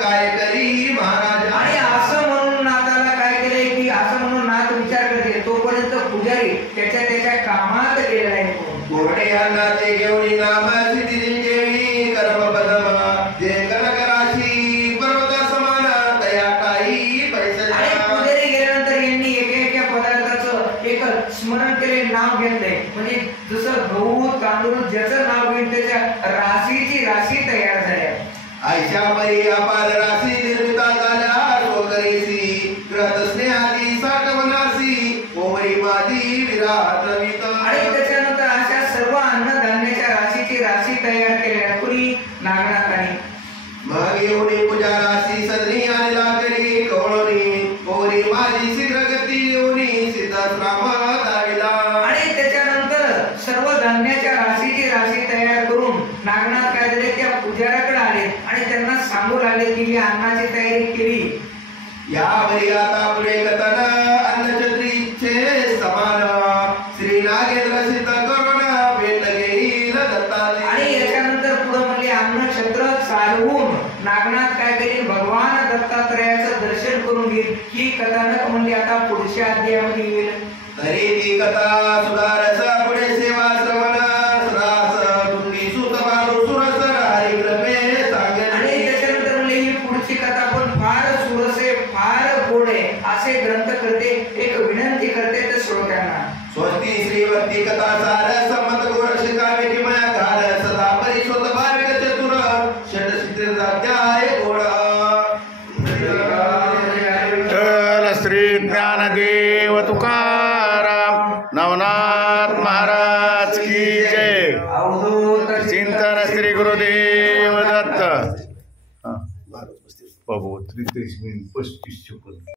काय करी महाराज. आणि असं म्हणून नाथाला काय केलंय की असं म्हणून नाथ विचार करते, तोपर्यंत पुजारी त्याच्या कामात गेलेला आहे. कोरडे अन्नाचे घेऊन नाम सिद्धी देवी कर्म बदमा जे कनकराशी पर्वता समान तया काही पैसे. आणि पुजारी गेल्यानंतर यांनी एका पदार्थाचं एक स्मरण केले, नाव घेतलंय, म्हणजे जसं गहू तांदूळ ज्याचं नाव घेऊन त्याच्या राशीची राशी तयार झाल्या. आयशामरी अपार राशी निर्मिता झाल्या स्वकरीसी ग्रत स्नेहादी साठवनासी ओवरी मादी विराट वित. आणि त्याच्यानंतर अशा सर्व अन्नधान्याच्या राशीची राशी तयार केल्या कुणी नागनाथाने. मग येऊन पूजा राशी सदनी आणि लागली कवळणी ओवरी माझी शीघ्र गती येऊन सिद्धाश्राम दाविला. आणि त्याच्यानंतर सर्व धान्याच्या राशीची राशी तयार करून नागनाथ काय झाले त्या पुजाऱ्याकडे आले आणि त्यांना सांगू लागले की मी अन्नाची तयारी केली. यावरी आता पुढे कथन अन्नछत्रीचे समान श्री नागेंद्र सिद्ध करून भेट घेईल दत्ताची. आणि याच्यानंतर पुढे म्हणले अन्नछत्र चालवून नागनाथ काय करेल भगवान दत्तात्रयाचं दर्शन करून घेईल. ही कथानक म्हणली आता पुढच्या अध्यायामध्ये येईल. तरी ती कथा सुधारस पुढे सेवा श्रवण सुरास तुंडी सुत बालू सुरस हरी कृपे सांगे. आणि त्याच्यानंतर म्हणले ही पुढची कथा पण फार सुरसे फार गोड आहे असे ग्रंथ करते एक विनंती करते त्या श्रोत्यांना. स्वस्ती श्रीवंती कथा सार संमत गोर शिकावे किमया घाल सदा परिशोध भाविक चतुर षट सिद्धाध्याय गोड. श्री ज्ञानदेव तुकाराम नवनाथ महाराज की जय. चिंतन श्री गुरुदेव दत्त. 33 minute 35 second.